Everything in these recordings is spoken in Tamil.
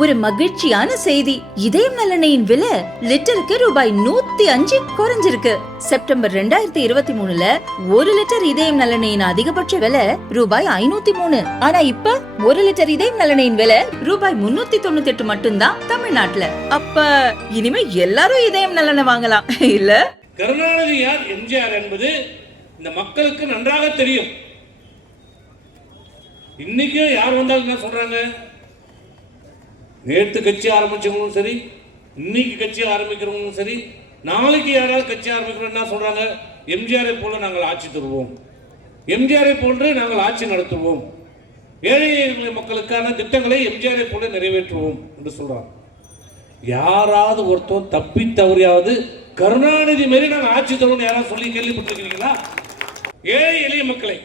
ஒரு மகிழ்ச்சியான செய்தி. இதயம் நல்லெண்ணெயின் விலை லிட்டருக்கு ரூபாய் 105 குறைஞ்சிருக்கு. செப்டம்பர் 2023ல 1 லிட்டர் இதயம் நல்லெண்ணெயின் அதிகபட்ச விலை ரூபாய் 503. ஆனா இப்ப 1 லிட்டர் இதயம் நல்லெண்ணெயின் விலை ரூபாய் 398 மட்டும்தான் தமிழ்நாட்டுல. அப்ப இனிமே எல்லாரும் இதயம் நல்லெண்ணெய் வாங்கலாம் இல்ல? கருணாநிதி யார், எம்ஜிஆர் என்பது இந்த மக்களுக்கு நன்றாக தெரியும். இன்னைக்கு யார் வந்தாலும் என்ன சொல்றாங்க, நேற்று கட்சி ஆரம்பிச்சவங்களும் சரி, இன்னைக்கு கட்சி ஆரம்பிக்கிறவங்களும் சரி, நாளைக்கு யாராவது கட்சி ஆரம்பிக்கிறோம் என்ன சொல்றாங்க, எம்ஜிஆரை போல நாங்கள் ஆட்சி தருவோம், எம்ஜிஆரை போன்று நாங்கள் ஆட்சி நடத்துவோம், ஏழை மக்களுக்கான திட்டங்களை எம்ஜிஆரை போல நிறைவேற்றுவோம் என்று சொல்றாங்க. யாராவது ஒருத்தர் தப்பி தவறியாவது கருணாநிதி மாரி நாங்கள் ஆட்சி தருவோம் யாராவது சொல்லி கேள்விப்பட்டிருக்கிறீங்களா? ஏழை எளிய மக்களை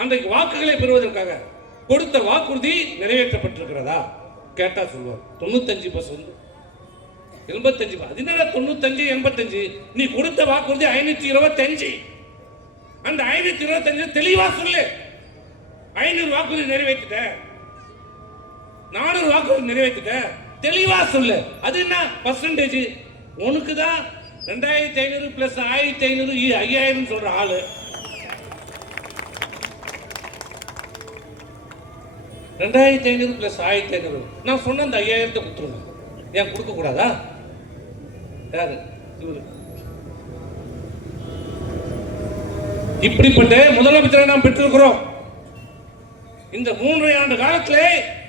அன்றைக்கு வாக்குகளை பெறுவதற்காக கொடுத்த வாக்குறுதி நிறைவேற்றப்பட்டிருக்கிறதா கேட்டா சொல்லுவார் 95%, 85%. அது என்ன 95, 85? நீ கொடுத்த வாக்குறுதி 525. அந்த 525 தெளிவா சொல்லு. 500 வாக்குறுதி நிறைவேற்றிட்ட, 400 வாக்குறுதி நிறைவேற்றிட்ட, தெளிவா சொல்லு. அது என்ன பர்சன்டேஜ்? உனக்கு தான் 2500 பிளஸ் 1500 5000 சொல்ற ஆளு. 2500 பிளஸ் 1500 நான் சொன்ன அந்த 5000 கொடுத்துருங்க. ஏன் கொடுக்க கூடாதா? யாரு இவரு? இப்படிப்பட்ட முதலமைச்சரை நாம் பெற்றிருக்கிறோம். இந்த 3 ஆண்டு காலத்திலே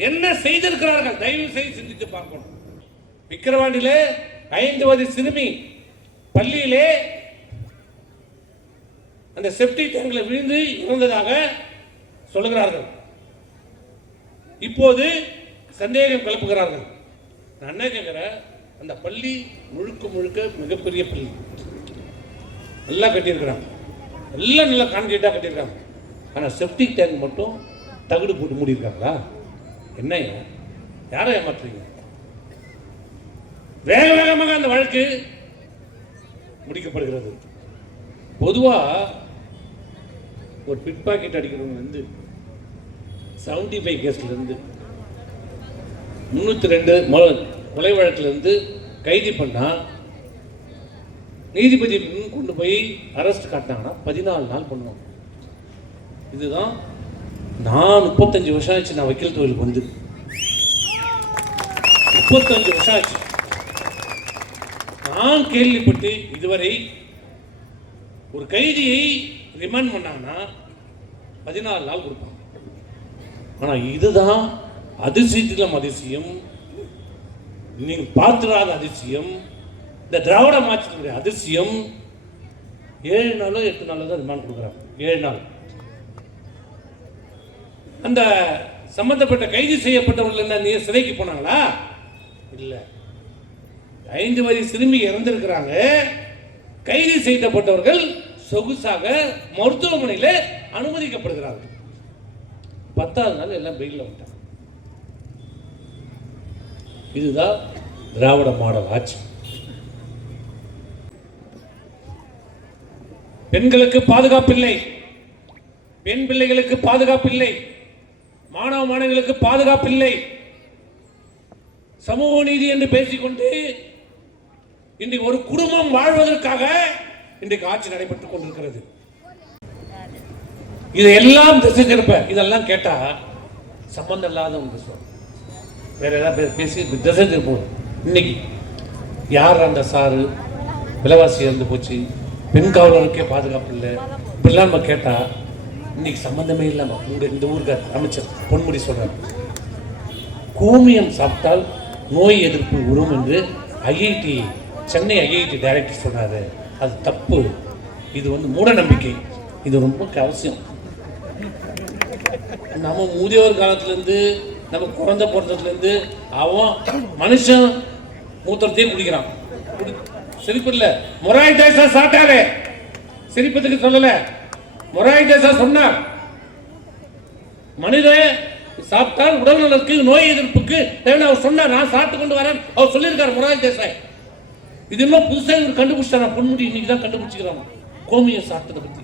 என்ன செய்திருக்கிறார்கள் தயவு செய்து சிந்தித்து பார்க்கணும். விக்கிரவாண்டியிலே 5 வயது சிறுமி பள்ளியிலே அந்த செப்டி டேங்க்ல விழுந்து இறந்ததாக சொல்லுகிறார்கள். இப்போது சந்தேகம் கிளப்புகிறார்கள். நான் என்ன கேட்கிறேன், அந்த பள்ளி முழுக்க முழுக்க மிகப்பெரிய பள்ளி, நல்லா கட்டியிருக்கிறாங்க, எல்லாம் நல்லா கான்கிரீட்டாக கட்டியிருக்காங்க. ஆனால் செப்டிக் டேங்க் மட்டும் தகுடு போட்டு மூடியிருக்காங்களா? என்ன யாரை ஏமாற்றுறீங்க? வேக வேகமாக அந்த வழக்கு முடிக்கப்படுகிறது. பொதுவாக ஒரு பிட் பாக்கெட் அடிக்கிறவங்க வந்து 75 கேஸ்லேருந்து 302 கொலை வழக்கிலிருந்து கைது பண்ணால் நீதிபதி கொண்டு போய் அரெஸ்ட் காட்டினாங்கன்னா 14 நாள் பண்ணுவாங்க. இதுதான் நான் 35 வருஷம் ஆச்சு நான் வக்கீல் தொழிலுக்கு வந்து 35 வருஷம் ஆச்சு. நான் கேள்விப்பட்டு இதுவரை ஒரு கைதியை ரிமாண்ட் பண்ணாங்கன்னா 14 நாள் கொடுப்பாங்க. ஆனால் இதுதான் அதிசயத்திலும் அதிசயம், நீங்க பார்த்துடாத அதிசயம், இந்த திராவிட மாற்றத்தினுடைய அதிசயம். 7 நாளோ 8 நாளோ தான் ரிமாண்ட் கொடுக்குறாங்க. 7 நாள். அந்த சம்பந்தப்பட்ட கைது செய்யப்பட்டவர்கள் என்ன சிறைக்கு போனாங்களா? இல்லை. 5 வயது சிறுமி இறந்திருக்கிறாங்க. கைது செய்யப்பட்டவர்கள் சொகுசாக மருத்துவமனையில் அனுமதிக்கப்படுகிறார்கள். 10வது நாள் எல்லாம் பெயிலில் விட்டாங்க. இதுதான் திராவிட மாடல் ஆட்சி. பெண்களுக்கு பாதுகாப்பில்லை, பெண் பிள்ளைகளுக்கு பாதுகாப்பில்லை, மாணவ மாணவிகளுக்கு பாதுகாப்பில்லை. சமூக நீதி என்று பேசிக்கொண்டு இன்றைக்கு ஒரு குடும்பம் வாழ்வதற்காக இன்றைக்கு ஆட்சி நடைபெற்றுக் கொண்டிருக்கிறது. இதெல்லாம் திசை திருப்ப, இதெல்லாம் கேட்டா சம்பந்தம் இல்லாத பேசுவாங்க, வேற ஏதாவது பேசி திசை திருப்போம். இன்னைக்கு யார் அந்த சாரு விலைவாசி இறந்து போச்சு, பெண் காவலருக்கே பாதுகாப்பு இல்லை, இப்படிலாம் நம்ம கேட்டா இன்னைக்கு சம்பந்தமே இல்லாம இந்த ஊருக்கு அமைச்சர் பொன்முடி சொல்றாரு, கோமியம் சாப்பிட்டால் நோய் எதிர்ப்பு வரும் என்று ஐஐடி சென்னை ஐஐடி டைரக்டர் சொன்னாரு. அது தப்பு. இது மூட நம்பிக்கை. இது ரொம்ப அவசியம். நம்ம முதியோர் காலத்திலேருந்து நம்ம குழந்தை பிறந்ததுலேருந்து அவன் மனுஷன் மூத்திரத்தையும் குடிக்கிறான். சிரிப்பு இல்லை, மொராய் தேசா சாப்பிட்டாரு, சிரிப்பதுக்கு சொல்லல, மொராய் தேசா சொன்னார், மனித சாப்பிட்டால் உடல் நலனுக்கு நோய் எதிர்ப்புக்கு தேவை அவர் சொன்னார். நான் சாப்பிட்டு கொண்டு வரேன் அவர் சொல்லியிருக்காரு மொராய் தேசாய். இது இன்னும் புதுசாக இவர் கண்டுபிடிச்சாரா? பொன்முடி இன்னைக்கு தான் கண்டுபிடிச்சிக்கிறான் கோமியம் சாப்பிட்டதை பற்றி.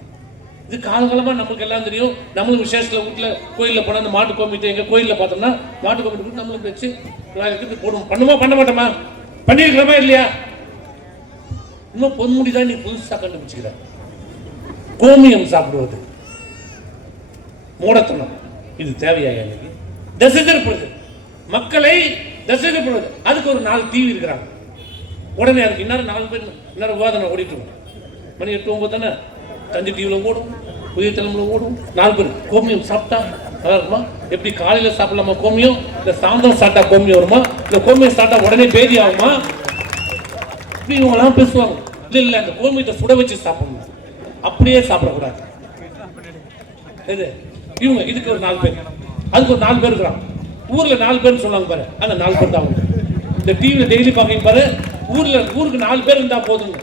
இது காலகாலமாக நம்மளுக்கு எல்லாம் தெரியும். நம்மளும் விசேஷத்தில் வீட்டில் கோயிலில் போனால் அந்த மாட்டு கோமிட்டு எங்கள் கோயிலில் பார்த்தோம்னா மாட்டு கோமிட்டு நம்மளுக்கு வச்சு போடுவோம். பண்ணுமா பண்ண மாட்டோமா? பண்ணியிருக்கிறோமா இல்லையா? இன்னும் பொன்முடி தான் நீ புதுசாக கண்டுபிடிச்சிக்கிற. கோமியம் சாப்பிடுவது மூடத்தனம். இது தேவையா? எனக்கு தசைப்படுது, மக்களை தசைப்படுவது. அதுக்கு ஒரு 4 டிவி இருக்கிறாங்க. உடனே அதுக்கு இன்னும் 4 பேர் இன்னும் விவாதம் ஓடிட்டு மணி 8-9 தானே. தந்தி டிவியில் ஓடும், புதிய தலைமுறையில் ஓடும். 4 பேர் கோமியம் சாப்பிட்டா நல்லா இருக்குமா? எப்படி காலையில் சாப்பிடலாமா கோமியம்? இல்லை சாயந்தரம் சாப்பிட்டா கோமியம் வருமா? இல்லை கோமியம் சாப்பிட்டா உடனே பேதி ஆகுமா? இப்படி இவங்கெல்லாம் பேசுவாங்க. இல்லை இல்லை, அந்த கோமியத்தை சுட வச்சு சாப்பிடணும், அப்படியே சாப்பிடக்கூடாது. இது இவங்க இதுக்கு ஒரு 4 பேர், அதுக்கு ஒரு 4 பேர் இருக்கிறாங்க. ஊரில் 4 பேர்னு சொன்னாங்க பாரு, அந்த 4 பேர் தான். இந்த டிவியில் டெய்லி பார்க்க பாரு, ஊருக்கு 4 பேர் இருந்தால் போதுங்க.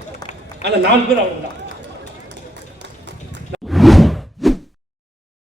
அந்த 4 பேர் அவங்க தான்.